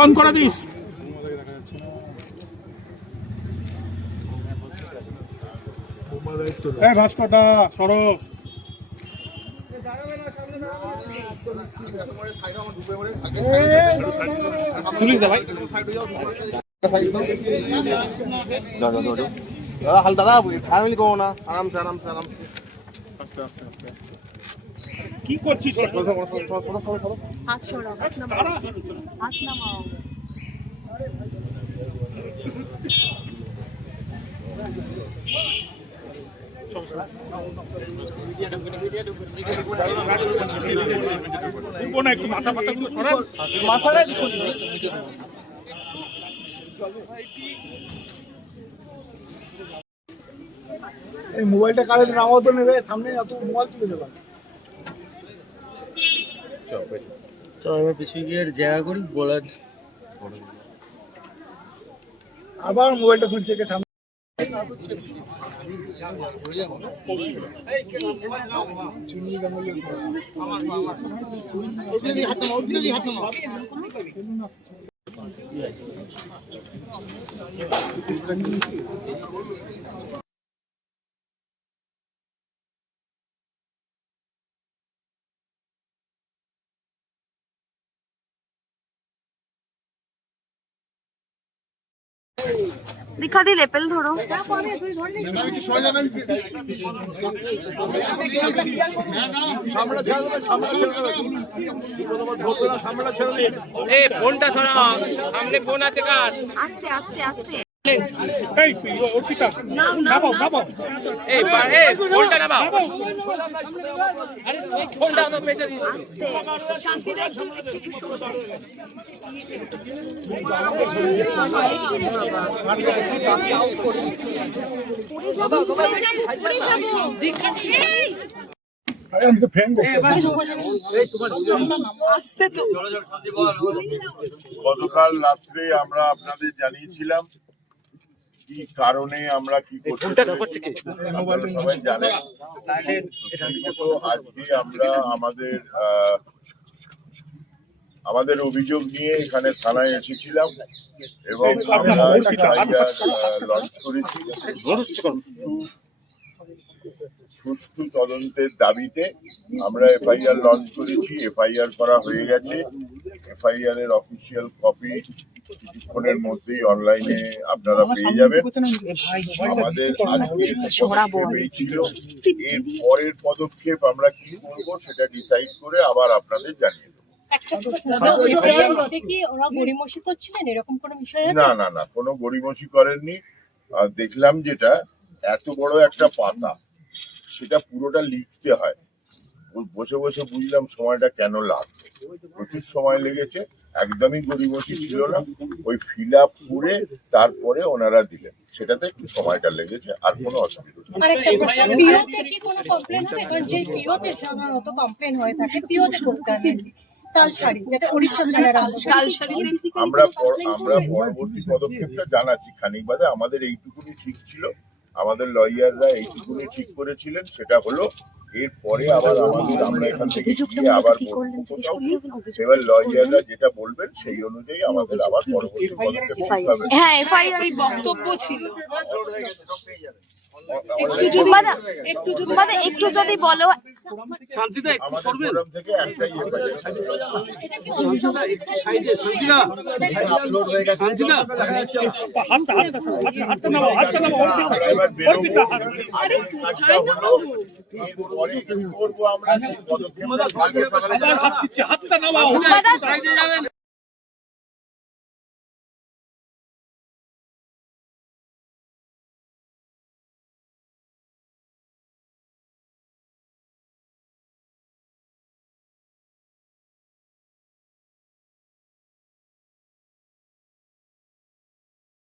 On করে this. ভাস্করটা সরো। দাদা ফ্যামিলি করো না, আরামসে আরামসে আরামসে আস্তে আস্তে আস্তে। কি করছিস? হাত সরাও, হাত নামাও, হাত নামাও। একটু মাথা ফাটা গুলো সরাস, মাথাটা একটু সরিয়ে। এই মোবাইলটা কারে নামাও তো নেবে, সামনে এত মোবাইল তুলে দেবা। চল এবার পিছনে গিয়ে জায়গা করি বলার। আবার মোবাইলটা তুলছে কে সামনে। दिखा दी लेपल थोड़ो। ফোনটা সরাও, সামনে ফোন আছে কার? आस्ते आस्ते आस्ते। ফোনটা নামাও। ফোনটা তো পেছনে দিও। शांति दे একটু আমি তো ফ্রেন্ড आस्ते तो। গতকাল রাত্রে আমরা আপনাদের জানিয়েছিলাম কি কারণে আমরা কি করছি, আপনারা সবাই জানেন। তো আজকে আমরা আমাদের অভিযোগ নিয়ে এখানে থানায় এসেছিলাম এবং আমরা লঞ্চ করেছি সুষ্ঠু তদন্তের দাবিতে। আমরা এফআইআর লঞ্চ করেছি, এফআইআর করা হয়ে গেছে। এফআইআর এর অফিসিয়াল কপি কিছুক্ষণের মধ্যেই অনলাইনে আপনারা পেয়ে যাবেন। আমাদের আজকে ছিল, এর পরের পদক্ষেপ আমরা কি করব সেটা ডিসাইড করে আবার আপনাদের জানিয়ে দেবো। না না না, কোনো গড়িমসি করেননি। দেখলাম যেটা এত বড় একটা পাতা, সেটা পুরোটা লিখতে হয়। বসে বসে বুঝলাম সময়টা কেন লাগবে, প্রচুর সময় লেগেছে। একদমই গড়িমসি ছিল না, ওই ফিল আপ করে তারপরে ওনারা দিলেন, সেটাতে একটু সময়টা লেগেছে, আর কোনো অসুবিধা নেই। আমরা পরবর্তী পদক্ষেপটা জানাচ্ছি খানিক বাদে। আমাদের এইটুকুনি ঠিক ছিল, আমাদের লয়াররা এইটুকুনি ঠিক করেছিলেন, সেটা হলো এরপরে আবার আমরা এখান থেকে গিয়ে আবার এবার লয়াররা যেটা বলবেন সেই অনুযায়ী আমাদের আবার পরবর্তী পদক্ষেপ নিতে হবে। হ্যাঁ এফআইআর এই বক্তব্য ছিল। একটু যদি বলো শান্তিতে একটু সরবেন। ফোরাম থেকে একটাই হাতটা নামাও।